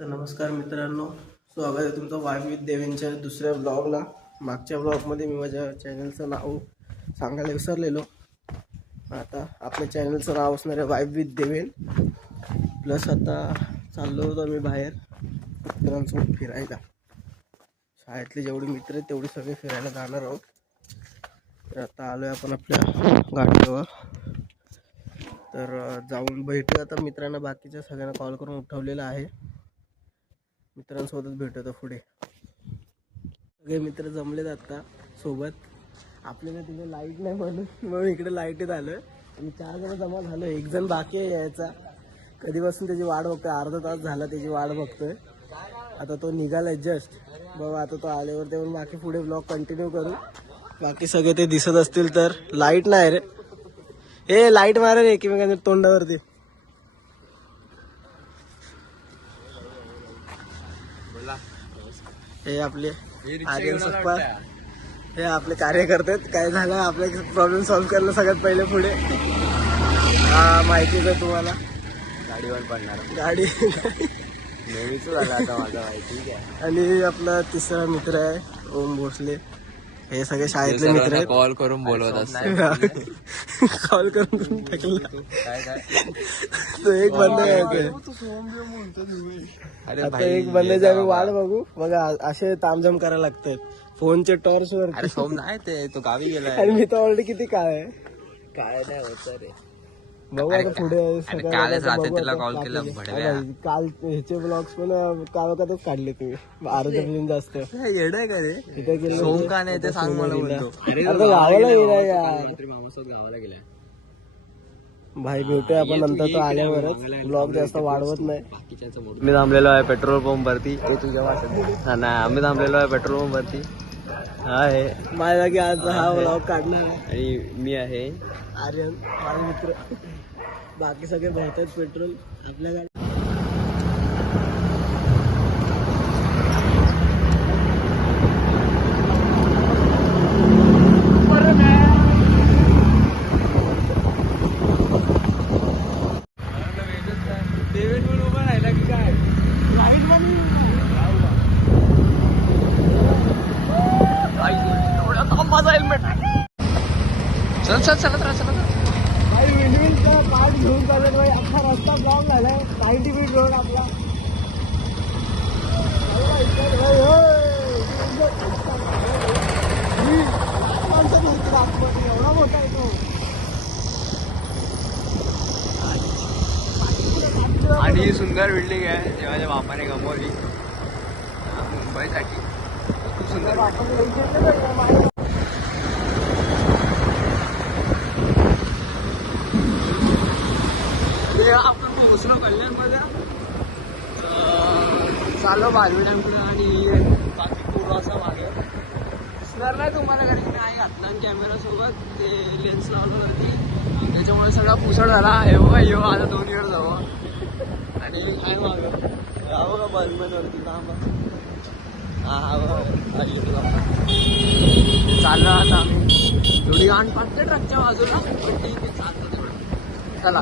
तर नमस्कार मित्रांनो, स्वागत आहे तुमचं वाईब विथ देवेंच्या दुसऱ्या ब्लॉगला. मागच्या ब्लॉगमध्ये मी माझ्या चॅनलचं नाव सांगायला विसरलेलो. आता आपल्या चॅनलचं नाव असणार आहे वाईब विथ देवेन. प्लस आता चाललो होतो मी बाहेर मित्रांसोबत फिरायला. शाळेतले जेवढे मित्र आहेत तेवढे सगळे फिरायला जाणार आहोत. तर आता आलो आहे आपण आपल्या गाडीवर. तर जाऊन भेटूया आता मित्रांना. बाकीच्या सगळ्यांना कॉल करून उठवलेलं आहे. मित्रांसोबत भेटतो पुढे. सगळे मित्र जमलेत आता सोबत. आपल्याला तिथे लाईट नाही म्हणून इकडे लाईटीत आलोय. आणि 4 जण जमा झालो. 1 जण बाकी आहे यायचा. कधीपासून त्याची वाट बघतोय. अर्धा तास झाला त्याची वाट बघतोय. आता तो निघालाय जस्ट. बाबा आता तो आल्यावर तेव्हा बाकी पुढे ब्लॉग कंटिन्यू करू. बाकी सगळे ते दिसत असतील तर. लाईट नाही रे. हे लाईट मारा रे एकमेकांच्या तोंडावरती. हे आपले आर्यन सप्पा, हे आपले कार्यकर्ते. काय झालं आपले प्रॉब्लेम सॉल्व्ह करणं सगळ्यात पहिले पुढे. हा माहितीच आहे तुम्हाला. गाडीवर पडणार गाडी नेहमीच झालं आता माझं माहिती आहे. आणि आपला तिसरा मित्र आहे ओम भोसले. हे सगळे शाळेतले मित्र आहेत. कॉल करून बोलवत असतात. कॉल करून टाकला. तो एक बंद आहे. आता एक बंदाची आम्ही वाट बघू. बघा असे तामझाम करायला लागतात फोनचे टॉर्च वर. अरे सोम नाही ते, तो गावी गेलाय. आणि मी तर ऑलरेडी किती काय आहे. काय नाही होत रे. बघू आता पुढे कालच रात्री त्याला कॉल केला. काल ह्याचे ब्लॉग्स पण काळोखातच काढले तुम्ही. अर्ध फिल्म जास्त येडा का रे. तिथे गेले. सोम का नाही ते सांग मला. अरे गावाला गेला यार. गावाला गेलाय. भाई भेटूया आपण नंतर. तो आल्यावरच. ब्लॉग जास्त वाढवत नाही. मी थांबलेलो आहे पेट्रोल पंप वरती. तुझ्या वाटत नाही. आम्ही थांबलेलो आहे पेट्रोल पंप वरती. आहे माझ्या जागी आज हा ब्लॉग काढणार आहे. आणि मी आहे आर्यन माझे मित्र. बाकी सगळे भरतात पेट्रोल आपल्या गाडी. डेव्हिड पण उभा राहिला की काय. लाईट मध्ये माझा हेल्मेट. चल चल चलत राहा चलत राहा. काही विंडमिलचा पार्ट घेऊन चालत भाई. अख्खा रस्ता ब्लॉक झालाय. 90 फीट रोड आपला. एवढा मोठा आहे तो. आणि ही सुंदर बिल्डिंग आहे. ती माझ्या बापाने गमवली मुंबईसाठी. खूप सुंदर. आपण पोहोचलो कल्याणमध्ये. चाललो बाजू डॅमकडे. आणि बाकी पूर्ण असा मागे दिसणार नाही तुम्हाला कारण की नाही घातला. आणि कॅमेरा सोबत ते लेन्स लावलं होती त्याच्यामुळे सगळा पुसड झाला. हे बघा येऊ आता 2 वेळ जावं. आणि काय मागं जावं का बर्मनवरती काम. हा चाललं आता आम्ही. थोडी गाण पाडते ट्रकच्या बाजूला. पण ठीक आहे चालतं थोडं. चला.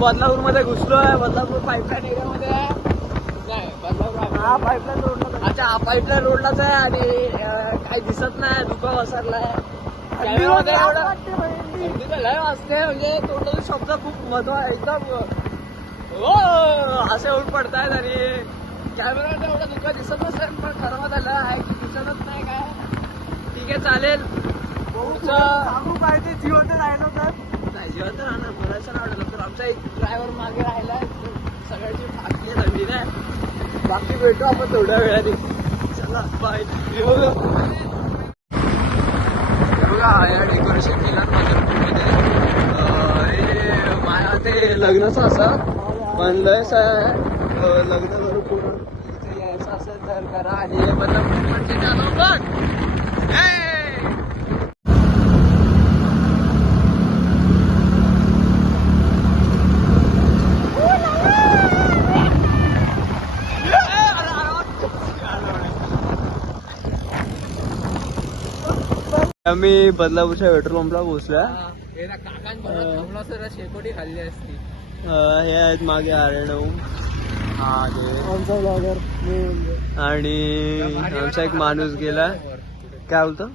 बदलापूर मध्ये घुसलो आहे. बदलापूर पाईपलाईन एरियामध्ये आहे. नाही बदलापूर हा पाईपलाईन रोडला. अच्छा हा पाईपलाईन रोडलाच आहे. आणि काही दिसत नाही. धुका वसरलाय. कॅमेरामध्ये एवढं लय वाजते. म्हणजे तोंडाचे शब्द खूप महत्व एकदम असे उठ पडतायत. आणि कॅमेरामध्ये एवढा धुका दिसत नसेल पण ठरवत आलं आहे की दिसतच नाही. काय ठीक आहे चालेल. सांगू काय ते जिओचं राहिलं तर जिवंत राहणार. बोलायचं आवडलं तर आमचा एक ड्रायव्हर मागे राहिलाय. सगळ्याची फाटली थंडी नाही. बाकी भेटू आपण थोड्या वेळाने. चला बाय. बघा या डेकोरेशन केलं माझ्या. हे माझ्या ते लग्नाचं असं पण लयच लग्न करू पूर्ण. इथे यायचं असेल तर करा. आणि बदलापूर आम्ही बदलापूरच्या पेट्रोल पंपला पोहोचलोय. शेकोटी खाल्ली असती. हे आहेत मागे आरणव आमचा ब्लॉगर आणि आमचा एक माणूस गेला. काय बोलतो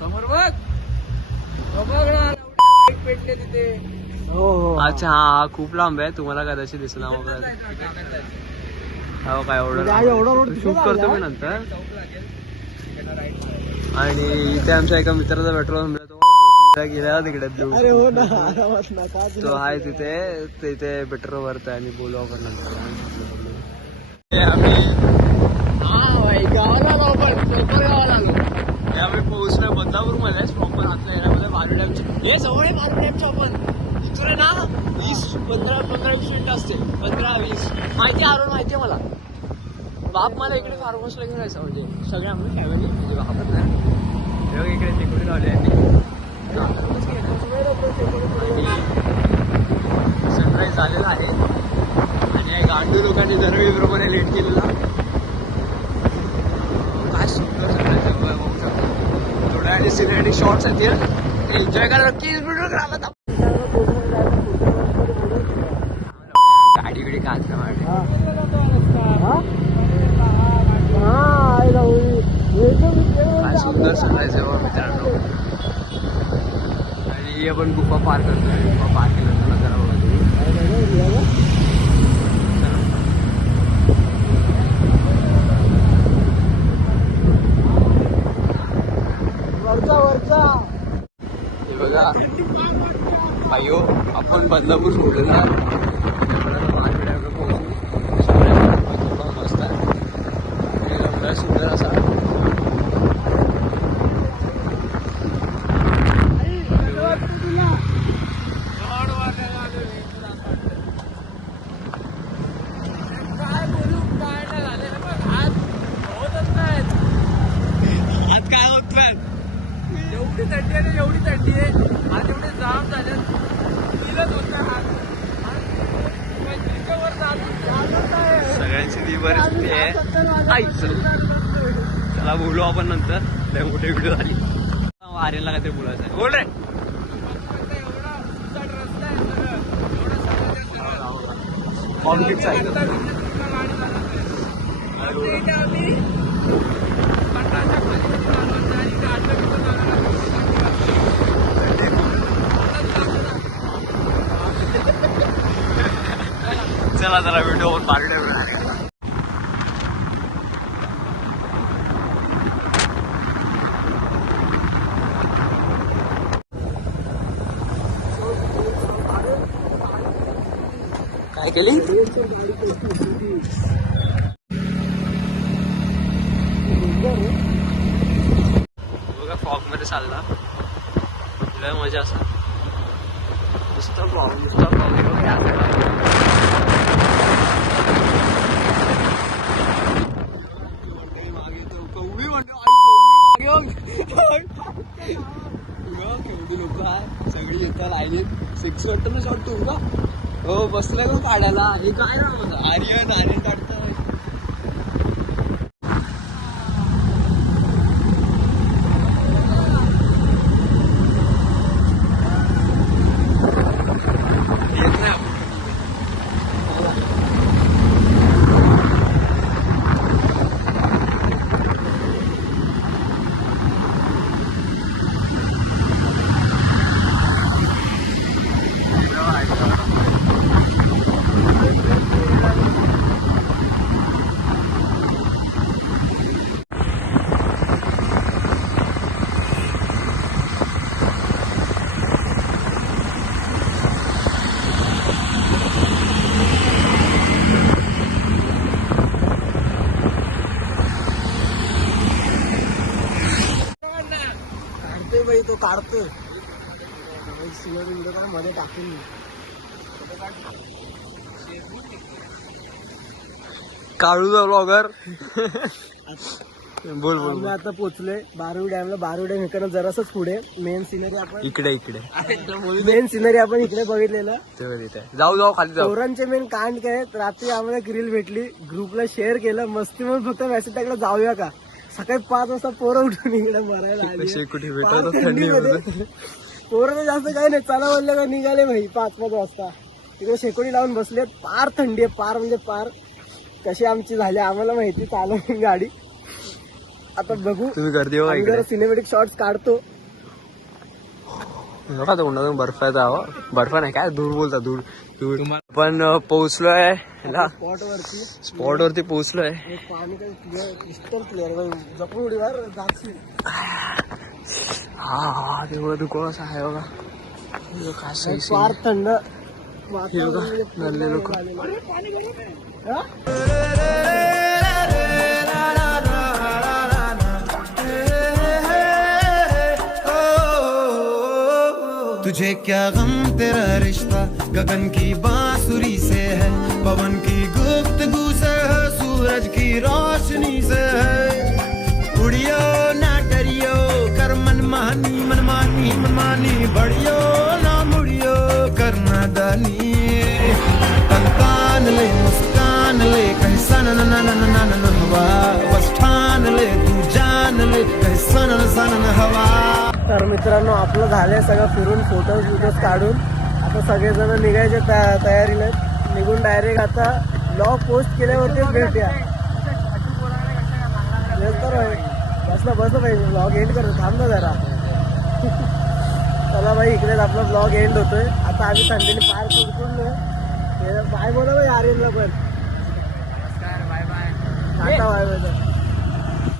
समोर बघ पेटले तिथे. हो हो अच्छा हा खूप लांब आहे, तुम्हाला कदाचित दिसला मोबाईल. हो काय एवढं शूट करतो मी नंतर. आणि इथे आमच्या एका मित्राचा पेट्रोल पंप तो गेला तिकडे अरे हो ना आरामात ना का तो आहे तिथे पेट्रोल भरतोय आणि बोलू आपण नंतर. आम्ही पोहोचलोय बदलापूर मध्ये प्रॉपर आतल्या एरियामध्ये बारू डॅमची. हे जवळ आहे बारू डॅमच्या. आपण इथून आहे ना 15-20 मिनिटं असते. 15-20 माहिती माहिती आहे मला. बाप मला इकडे फार्म हाऊसला घेऊन जायचं म्हणजे सगळे आम्ही फॅमिली म्हणजे बापच नाही इकडे सिक्युरिटी लावले यांनी. सनराईज झालेला आहे आणि या गांडू लोकांनी दरवेळीप्रमाणे लेट केलेला. काय सुंदर सनराईज बघू शकतो. थोड्या आणि सिनेमॅटिक शॉर्ट्स आहेत एन्जॉय करा नक्की. गाडी बिडी काच नाही काय सुंदर सनराईज आहे मित्रांनो. आणि आपण गुफा पार करतोय. गुफा पार केल्यानंतर नजारा बघा. वरचा हे बघा अयो आपण बदलापूर सोडलेला मस्त आहे. सुंदर असा एवढी थंडी आहे आज एवढे जाम झाले सगळ्यांची ती परिस्थिती आहे. चला बोलू आपण नंतर. लय मोठी व्हिडिओ झाली. आर्यनला काहीतरी बोलायचं आहे. बोल रे. कॉन्फ्लिक्ट आहे चला जरा व्हिडिओ पार्ट काय केली. बघा फॉग मध्ये चालला लय मजा असं नुसतं फॉग केवढी लोक आहे सगळी येतात लाईनीत. 6 वाटतं ना शॉट तू का हो बसलाय का काढायला. हे काय ना आर्यन काढतोय. बाई तो काढतोय मध्ये टाकून. काळूचा ब्लॉगर. बोल बोल. आम्ही आता पोहोचलोय बारू डॅमला. बारू डॅम इकडनं जरासच पुढे. मेन सिनरी आपण इकडे मेन सिनरी आपण इकडे बघितलेलं. जाऊ खाली जाऊ. चोरांचे मेन कांड काय रात्री आम्हाला एक रील भेटली ग्रुपला शेअर केलं मस्ती म्हणून फक्त मेसेज टाकला जाऊया का. सकाळी 5 वाजता पोरं उठून इकडे मरायला आली. कशी कुठे फार भेटत थंडीमध्ये. पोरं तर जास्त काही नाही, चला म्हणलं का निघाले भाई 5-5 वाजता. तिकडे शेकोडी लावून बसलेत. फार थंडी आहे, पार म्हणजे पार. कशी आमची झाली आम्हाला माहिती, चालवून गाडी. आता बघू, तुम्ही गर्दी हो आम्ही इकडे जरा सिनेमॅटिक शॉट्स काढतो. बघा तो उन्हातून बर्फाचा हवा, बर्फ नाही काय धूळ बोलता, धूळ धूळ. पण पोहोचलोय स्पॉट वरती स्पॉट वरती पोहोचलोय. हे पाणी काही क्लिअर, क्रिस्टल क्लिअर भाई. जपून उडीवर जाशील. हा तेवढं दुकोळ असं आहे बघा. हे काय सही सही. फार थंड हे वातावरण बघा, म्हणजे पूर्ण नल्ले लोक. हे झालेलं. हा? तुझे क्या गम तेरा रिश्ता गगन की बांसुरी से है, पवन की गुफ्तगू से है, सूरज की रोशनी से है। उड़ियो ना डरियो कर मनमानी मनमानी मनमानी, बढ़ियो ना मुड़ियो करना दानी। तन ले मुस्कान ले कैसा न न न न न हवा, बस ठान ले तू जान ले कैसा न हवा। तर मित्रांनो आपलं झालंय सगळं फिरून, फोटोज काढून. आता सगळेजण निघायचे तयारीला आहेत. निघून डायरेक्ट आता ब्लॉग पोस्ट केल्यावरतीच भेटूया. बसलं पाहिजे, ब्लॉग एंड करतो. थांब ना जरा. चला भाई, इकडेच आपला ब्लॉग एंड होतोय. आता आम्ही थंडीने फार कुडकुडलोय. बाय बोला भाई आर्यनला पण. Bye bye. Tata bye bye.